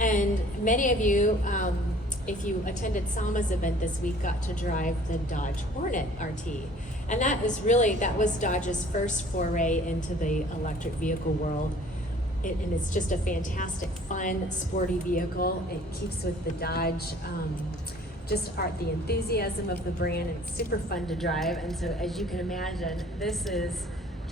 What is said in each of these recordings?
And many of you, if you attended Salma's event this week, got to drive the Dodge Hornet RT. And that was Dodge's first foray into the electric vehicle world. And it's just a fantastic, fun, sporty vehicle. It keeps with the Dodge, the enthusiasm of the brand. It's super fun to drive. And so as you can imagine, this is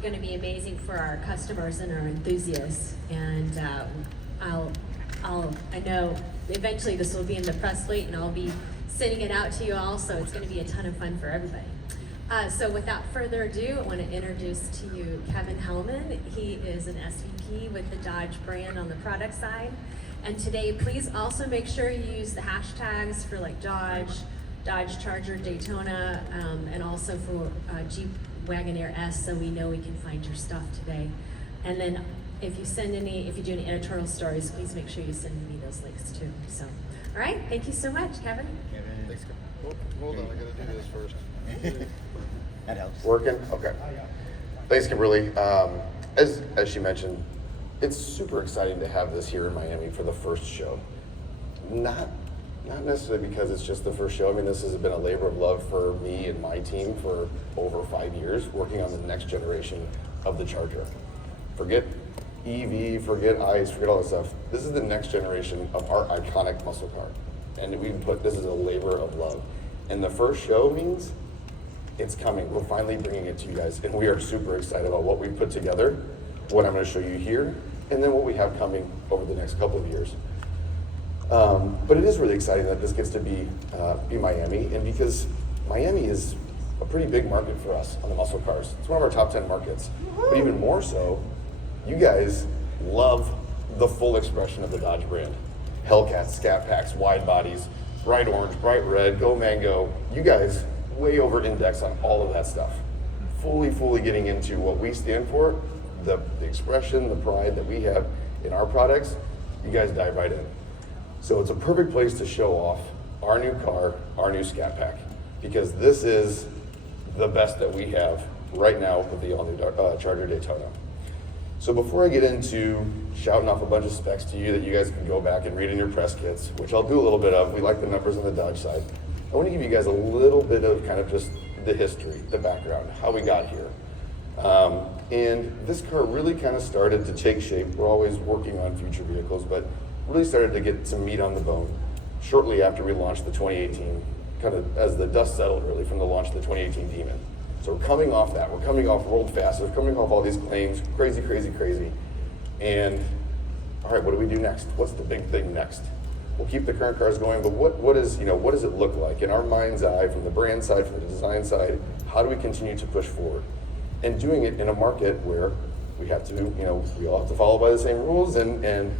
going to be amazing for our customers and our enthusiasts. And I know eventually this will be in the press suite and I'll be sending it out to you all, so it's going to be a ton of fun for everybody. So without further ado, I want to introduce to you Kevin Hellman. He is an SVP with the Dodge brand on the product side. And today, please also make sure you use the hashtags for like Dodge Charger, Daytona, and also for Jeep Wagoneer S, so we know we can find your stuff today. And then if you do any editorial stories, please make sure you send me those links too. So, all right, thank you so much, Kevin. Thanks. Hold on, I gotta do this first. That helps. Working? Okay. Thanks, Kimberly. As she mentioned, it's super exciting to have this here in Miami for the first show. Not necessarily because it's just the first show. I mean, this has been a labor of love for me and my team for over 5 years, working on the next generation of the Charger. Forget EV, forget ICE, forget all this stuff. This is the next generation of our iconic muscle car. And this is a labor of love. And the first show means it's coming. We're finally bringing it to you guys. And we are super excited about what we've put together, what I'm going to show you here, and then what we have coming over the next couple of years. But it is really exciting that this gets to be Miami, and because Miami is a pretty big market for us on the muscle cars. It's one of our top 10 markets. But even more so, you guys love the full expression of the Dodge brand. Hellcats, Scat Packs, wide bodies, bright orange, bright red, go mango. You guys way over index on all of that stuff. Fully getting into what we stand for, the expression, the pride that we have in our products. You guys dive right in. So it's a perfect place to show off our new car, our new Scat Pack, because this is the best that we have right now with the all-new Charger Daytona. So before I get into shouting off a bunch of specs to you that you guys can go back and read in your press kits, which I'll do a little bit of, we like the numbers on the Dodge side, I want to give you guys a little bit of kind of just the history, the background, how we got here. And this car really kind of started to take shape. We're always working on future vehicles, but really started to get some meat on the bone shortly after we launched the 2018, kind of as the dust settled really from the launch of the 2018 Demon. So we're coming off that. We're coming off World Fast. We're coming off all these claims, crazy. And all right, what do we do next? What's the big thing next? We'll keep the current cars going, but what does it look like in our mind's eye, from the brand side, from the design side? How do we continue to push forward? And doing it in a market where we have to, we all have to follow by the same rules, and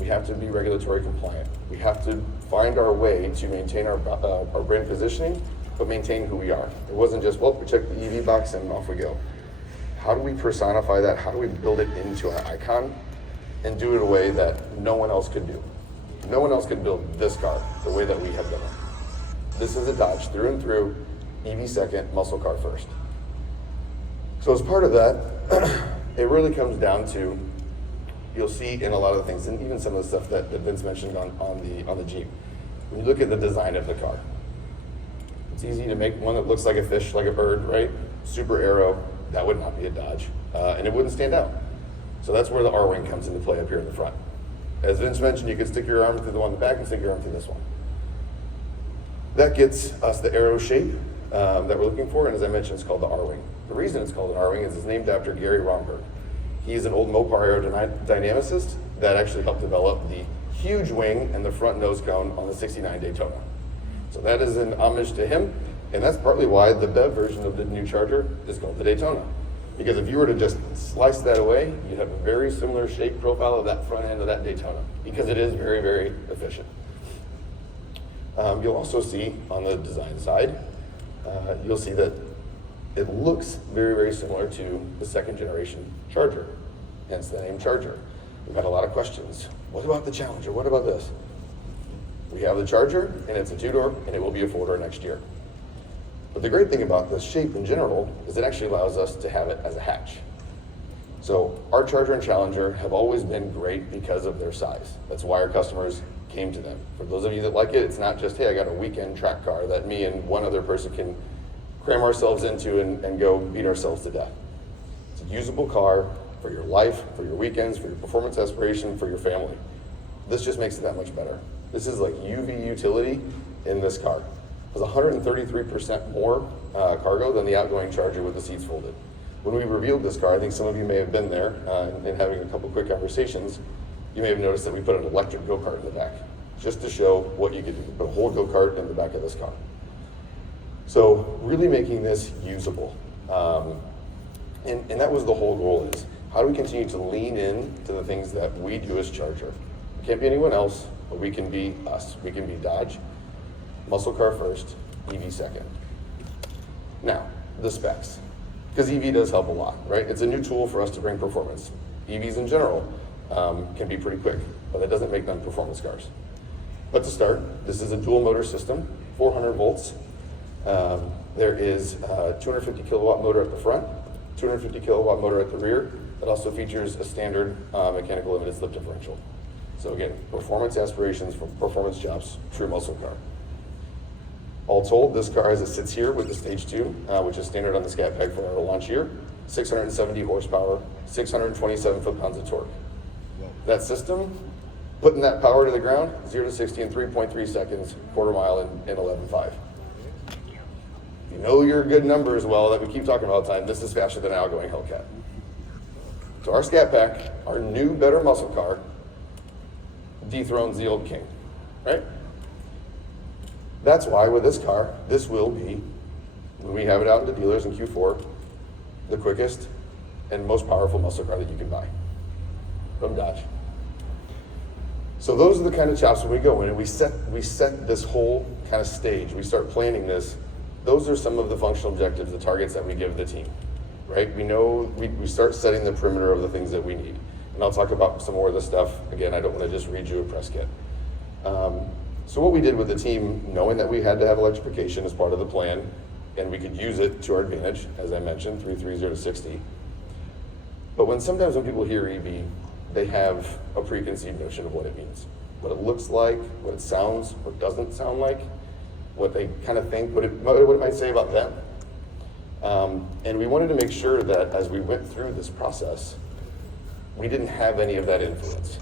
we have to be regulatory compliant. We have to find our way to maintain our brand positioning, but maintain who we are. It wasn't just, we check the EV box and off we go. How do we personify that? How do we build it into our icon and do it in a way that no one else could do? No one else could build this car the way that we have done it. This is a Dodge through and through, EV second, muscle car first. So as part of that, it really comes down to, you'll see in a lot of the things, and even some of the stuff that Vince mentioned on the Jeep. When you look at the design of the car, it's easy to make one that looks like a fish, like a bird, right? Super aero, that would not be a Dodge, and it wouldn't stand out. So that's where the R-Wing comes into play up here in the front. As Vince mentioned, you can stick your arm through the one in the back and stick your arm through this one. That gets us the aero shape that we're looking for, and as I mentioned, it's called the R-Wing. The reason it's called an R-Wing is it's named after Gary Romberg. He's an old Mopar aerodynamicist that actually helped develop the huge wing and the front nose cone on the 69 Daytona. So that is an homage to him, and that's partly why the BEV version of the new Charger is called the Daytona. Because if you were to just slice that away, you'd have a very similar shape profile of that front end of that Daytona, because it is very efficient. You'll also see on the design side, you'll see that it looks very similar to the second generation Charger, hence the name Charger. We've had a lot of questions. What about the Challenger? What about this? We have the Charger, and it's a two-door, and it will be a four-door next year. But the great thing about the shape in general is it actually allows us to have it as a hatch. So our Charger and Challenger have always been great because of their size. That's why our customers came to them. For those of you that like it, it's not just, hey, I got a weekend track car that me and one other person can cram ourselves into and go beat ourselves to death. It's a usable car for your life, for your weekends, for your performance aspiration, for your family. This just makes it that much better. This is like UV utility in this car. It was 133% more cargo than the outgoing Charger with the seats folded. When we revealed this car, I think some of you may have been there and having a couple quick conversations, you may have noticed that we put an electric go-kart in the back, just to show what you could do. Put a whole go-kart in the back of this car. So really making this usable. And that was the whole goal, is how do we continue to lean in to the things that we do as Charger? We can't be anyone else, but we can be us. We can be Dodge, muscle car first, EV second. Now, the specs. Because EV does help a lot, right? It's a new tool for us to bring performance. EVs in general can be pretty quick, but that doesn't make them performance cars. But to start, this is a dual motor system, 400 volts. There is a 250 kilowatt motor at the front, 250 kilowatt motor at the rear. It also features a standard mechanical limited slip differential. So again, performance aspirations for performance jobs, true muscle car. All told, this car as it sits here with the Stage 2, which is standard on the Scat Pack for our launch year, 670 horsepower, 627 foot-pounds of torque. That system, putting that power to the ground, 0 to 60 in 3.3 seconds, quarter mile in 11.5. You know your good numbers well that we keep talking about all the time. This is faster than an outgoing Hellcat. So our Scat Pack, our new, better muscle car, dethrones the old king, right? That's why with this car, this will be, when we have it out into dealers in Q4, the quickest and most powerful muscle car that you can buy from Dodge. So those are the kind of chops when we go in and we set this whole kind of stage. We start planning this. Those are some of the functional objectives, the targets that we give the team, right? We know we start setting the perimeter of the things that we need. And I'll talk about some more of this stuff. Again, I don't want to just read you a press kit. So what we did with the team, knowing that we had to have electrification as part of the plan, and we could use it to our advantage, as I mentioned, 330 to 60. But sometimes when people hear EV, they have a preconceived notion of what it means, what it looks like, what it sounds or doesn't sound like, what they kind of think, what it might say about them. And we wanted to make sure that as we went through this process, we didn't have any of that influence.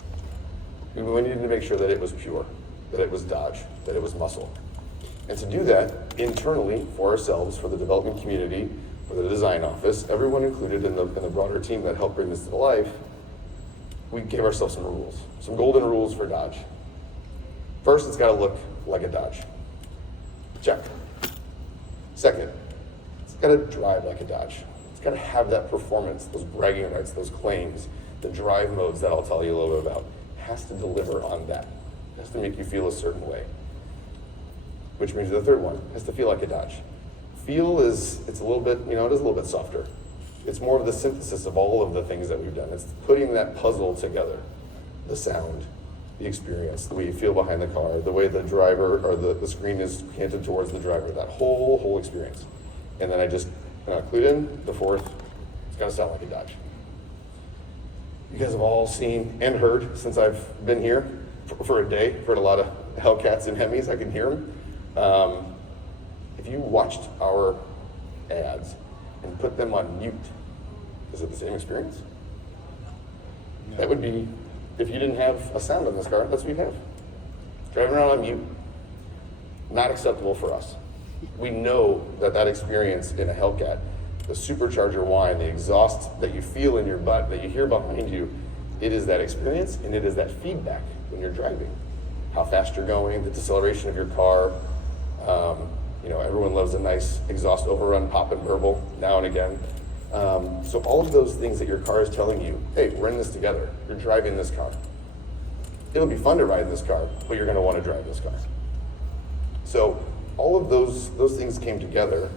We needed to make sure that it was pure, that it was Dodge, that it was muscle. And to do that internally for ourselves, for the development community, for the design office, everyone included in the broader team that helped bring this to life, we gave ourselves some rules, some golden rules for Dodge. First, it's got to look like a Dodge. Check. Second, it's got to drive like a Dodge. It's got to have that performance, those bragging rights, those claims, the drive modes that I'll tell you a little bit about. It has to deliver on that. It has to make you feel a certain way. Which means the third one, it has to feel like a Dodge. Feel it's a little bit, it is a little bit softer. It's more of the synthesis of all of the things that we've done. It's putting that puzzle together. The sound, the experience, the way you feel behind the car, the way the driver or the screen is canted towards the driver, that whole experience. And then I just clued in the fourth, it's gotta sound like a Dodge. You guys have all seen and heard since I've been here for a day, heard a lot of Hellcats and Hemis, I can hear them. If you watched our ads and put them on mute, is it the same experience? No. That would be, if you didn't have a sound on this car, that's what you'd have. Driving around on mute, not acceptable for us. We know that experience in a Hellcat, the supercharger whine, the exhaust that you feel in your butt, that you hear behind you, it is that experience and it is that feedback when you're driving. How fast you're going, the deceleration of your car. Everyone loves a nice exhaust overrun pop and burble now and again. So all of those things that your car is telling you, hey, we're in this together. You're driving this car. It'll be fun to ride in this car, but you're going to want to drive this car. So all of those things came together,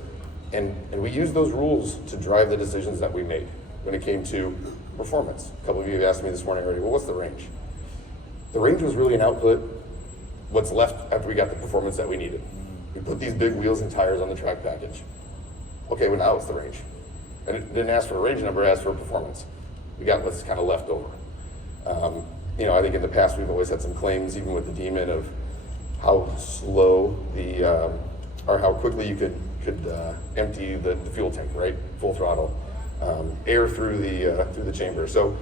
and we used those rules to drive the decisions that we made when it came to performance. A couple of you have asked me this morning already, well, what's the range? The range was really an output, what's left after we got the performance that we needed. We put these big wheels and tires on the track package. Okay, well now it's the range. And it didn't ask for a range number, it asked for performance. We got what's kind of left over. You know, I think in the past we've always had some claims, even with the Demon, of how slow or how quickly you could empty the fuel tank, right? Full throttle, air through the chamber. So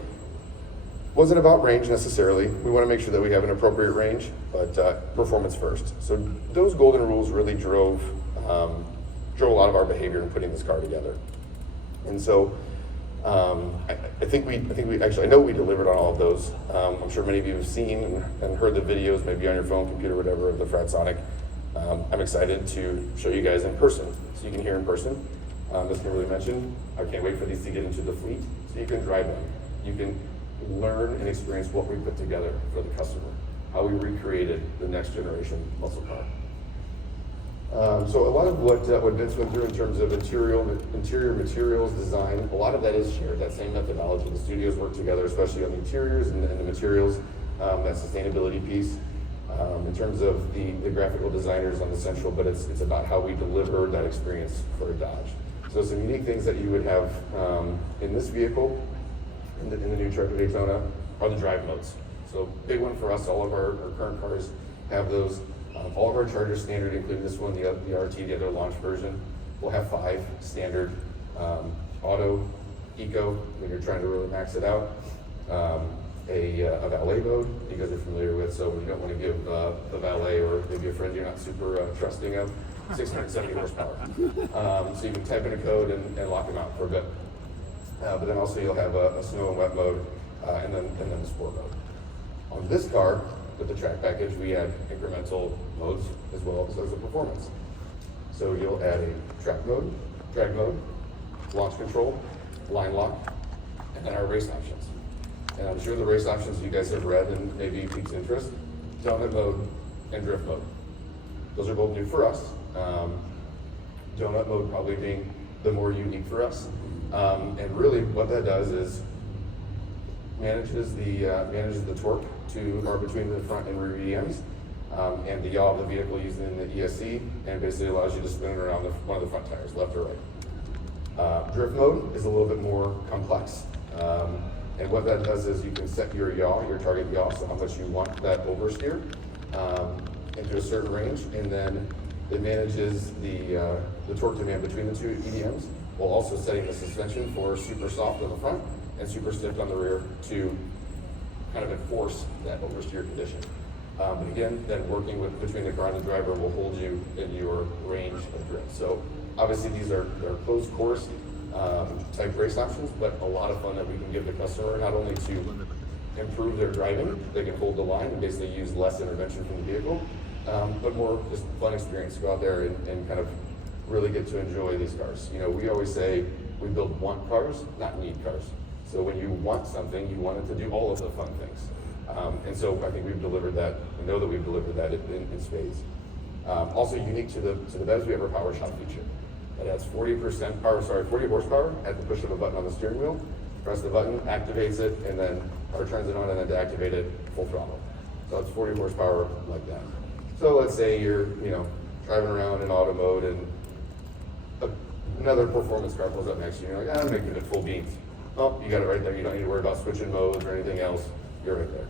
wasn't about range necessarily. We want to make sure that we have an appropriate range, but performance first. So those golden rules really drove a lot of our behavior in putting this car together. And so I think we actually, I know we delivered on all of those. I'm sure many of you have seen and heard the videos, maybe on your phone, computer, whatever, of the Fratsonic. I'm excited to show you guys in person, so you can hear in person. As Kimberly mentioned, I can't wait for these to get into the fleet, so you can drive them. You can learn and experience what we put together for the customer, how we recreated the next generation muscle car. So a lot of what Vince went through in terms of interior materials design, a lot of that is shared, that same methodology. The studios work together, especially on the interiors and the materials, that sustainability piece. In terms of the graphical designers on the central, but it's about how we deliver that experience for a Dodge. So some unique things that you would have in this vehicle, in the new truck of Daytona, are the drive modes. So big one for us, all of our current cars have those. All of our Chargers standard, including this one, the RT, the other launch version, will have 5 standard auto, eco, when you're trying to really max it out. A valet mode, you guys are familiar with, so when you don't want to give the valet or maybe a friend you're not super trusting of, 670 horsepower. So you can type in a code and lock them out for a bit. But then also you'll have a snow and wet mode, and then the sport mode. On this car, with the track package, we add incremental modes as well as the performance. So you'll add a track mode, drag mode, launch control, line lock, and then our race options. And I'm sure the race options you guys have read and maybe piques interest, donut mode and drift mode. Those are both new for us. Donut mode probably being the more unique for us. And really what that does is manages the torque or between the front and rear EMs, and the yaw of the vehicle using the ESC, and basically allows you to spin it around one of the front tires, left or right. Drift mode is a little bit more complex. And what that does is you can set your yaw, your target yaw, so how much you want that oversteer into a certain range, and then it manages the torque demand between the two EDMs, while also setting the suspension for super soft on the front and super stiff on the rear to kind of enforce that oversteer condition. But again, then working between the car and the driver will hold you in your range of drift. So obviously these are closed course type race options, but a lot of fun that we can give the customer, not only to improve their driving, they can hold the line and basically use less intervention from the vehicle, but more just fun experience to go out there and kind of really get to enjoy these cars. You know, we always say we build want cars, not need cars. So when you want something, you want it to do all of the fun things. And so I think we've delivered that. We know that we've delivered that in spades. Also unique to the BEVs, we have our power shop feature. It has 40 horsepower at the push of a button on the steering wheel. Press the button, activates it, and then turns it on, and then to activate it, full throttle. So it's 40 horsepower like that. So let's say you're, driving around in auto mode, and another performance car pulls up next to you. You're like, I'm making it full beans. Oh, you got it right there. You don't need to worry about switching modes or anything else. You're right there.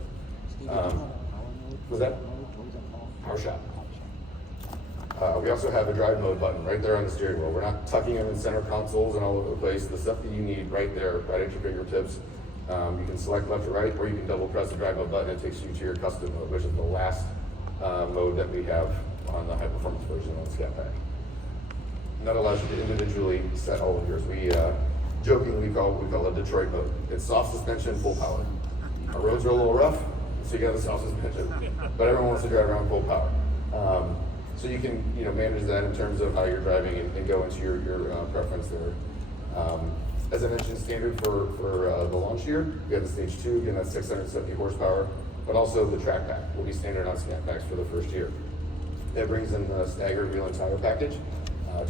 Was that? Power shop. We also have a drive mode button right there on the steering wheel. We're not tucking them in center consoles and all over the place. The stuff that you need right there, right at your fingertips. You can select left or right, or you can double press the drive mode button. It takes you to your custom mode, which is the last mode that we have on the high performance version on the Scat Pack. And that allows you to individually set all of yours. We jokingly call it Detroit mode. It's soft suspension, full power. Our roads are a little rough, so you got the soft suspension, but everyone wants to drive around full power. So you can manage that in terms of how you're driving and go into your preference there. As I mentioned, standard for the launch year, we have the Stage 2, again that's 670 horsepower, but also the track pack will be standard on Scat Packs for the first year. That brings in the staggered wheel and tire package,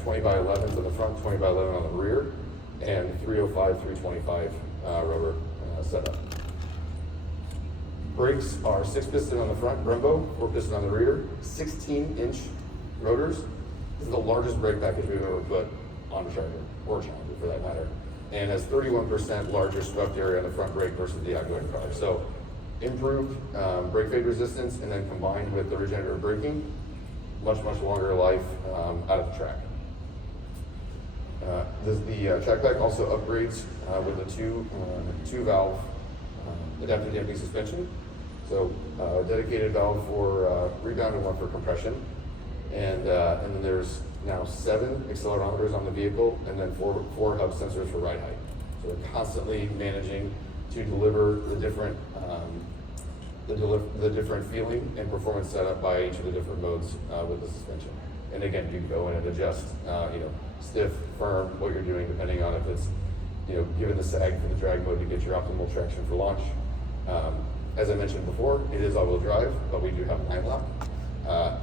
20 by 11 to the front, 20 by 11 on the rear, and 305, 325 rubber setup. Brakes are 6-piston on the front, Brembo, 4-piston on the rear, 16-inch rotors. This is the largest brake package we've ever put on a Charger, or a Challenger for that matter. and has 31% larger swept area on the front brake versus the outgoing car. So improved brake fade resistance, and then combined with the regenerative braking, much longer life out of the track. The track pack also upgrades with a two valve adaptive damping suspension. So dedicated valve for rebound and one for compression. And then there's now 7 accelerometers on the vehicle, and then four hub sensors for ride height. So they're constantly managing to deliver the different feeling and performance setup by each of the different modes with the suspension. And again, you can go in and adjust, stiff, firm, what you're doing, depending on if it's, given the sag for the drag mode to get your optimal traction for launch. As I mentioned before, it is all-wheel drive, but we do have line lock.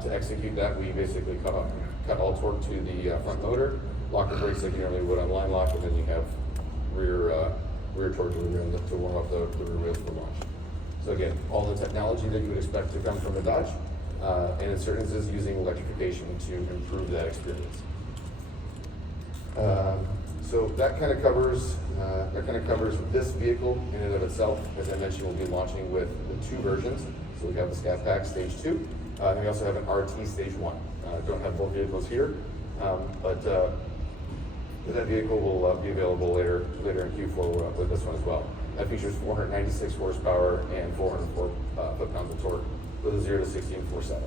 To execute that, we basically cut all torque to the front motor, lock the brakes like you normally would on line lock, and then you have rear torque delivery to warm up the rear wheels for launch. So again, all the technology that you would expect to come from a Dodge, and in certain instances using electrification to improve that experience. So that kind of covers this vehicle in and of itself. As I mentioned, we'll be launching with the 2 versions. So we have the Scat Pack Stage 2, and we also have an RT Stage 1. Don't have both vehicles here, but that vehicle will be available later in Q4 with this one as well. That features 496 horsepower and 404 foot-pounds of torque with a 0 to 60 in 4.7.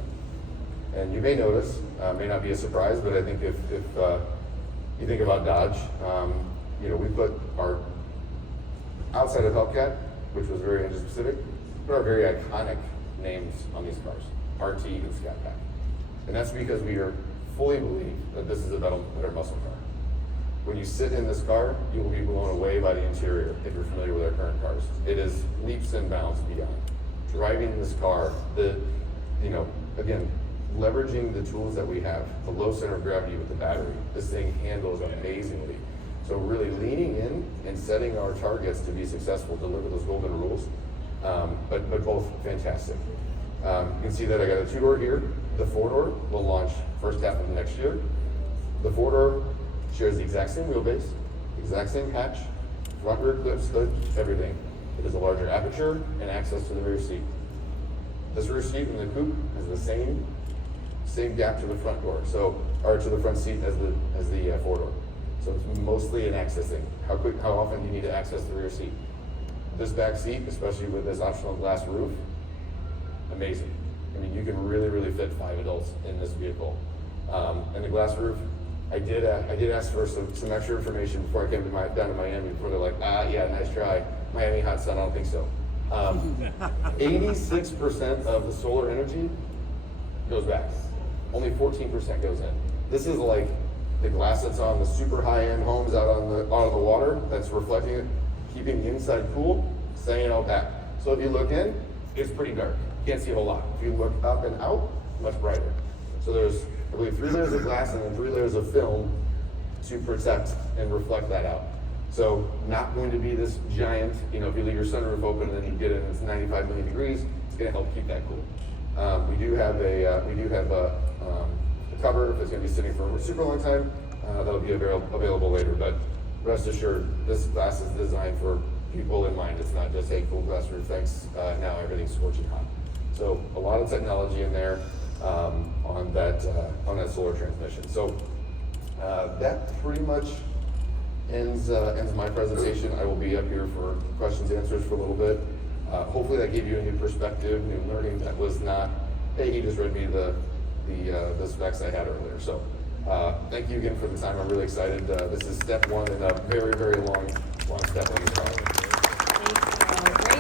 And you may notice, may not be a surprise, but I think if you think about Dodge, we put our, outside of Hellcat, which was very engine specific, put our very iconic names on these cars, RT and Scat Pack. And that's because we fully believe that this is a better muscle car. When you sit in this car, you will be blown away by the interior if you're familiar with our current cars. It is leaps and bounds beyond. Driving this car, again, leveraging the tools that we have, the low center of gravity with the battery, this thing handles amazingly. So really leaning in and setting our targets to be successful, deliver those golden rules, but both fantastic. You can see that I got a 2-door here. The 4-door will launch first half of next year. The 4-door shares the exact same wheelbase, exact same hatch, front rear clips, hood, everything. It is a larger aperture and access to the rear seat. This rear seat in the coupe has the same gap to the front door, or to the front seat as the 4-door. So it's mostly an access thing. How often do you need to access the rear seat? This back seat, especially with this optional glass roof, amazing. I mean, you can really fit 5 adults in this vehicle. And the glass roof, I did ask for some extra information before I came down to Miami. Before they're like, yeah, nice try, Miami hot sun. I don't think so. 86% of the solar energy goes back. Only 14% goes in. This is like the glass that's on the super high-end homes out on the water that's reflecting it, keeping the inside cool, staying it out back. So if you look in, it's pretty dark. You can't see a whole lot. If you look up and out, much brighter. So there's, I believe, 3 layers of glass and then 3 layers of film to protect and reflect that out. So not going to be this giant, if you leave your sunroof open and then you get in, it's 95 million degrees, it's going to help keep that cool. We do have a cover if it's going to be sitting for a super long time. That'll be available later, but rest assured, this glass is designed for people in mind. It's not just, hey, cool glass roof, thanks, now everything's scorching hot. So a lot of technology in there on that solar transmission. So that pretty much ends my presentation. I will be up here for questions and answers for a little bit. Hopefully that gave you a new perspective, new learning. That was not, hey, he just read me the specs I had earlier. So thank you again for the time. I'm really excited. This is step 1 in a very long step on this project.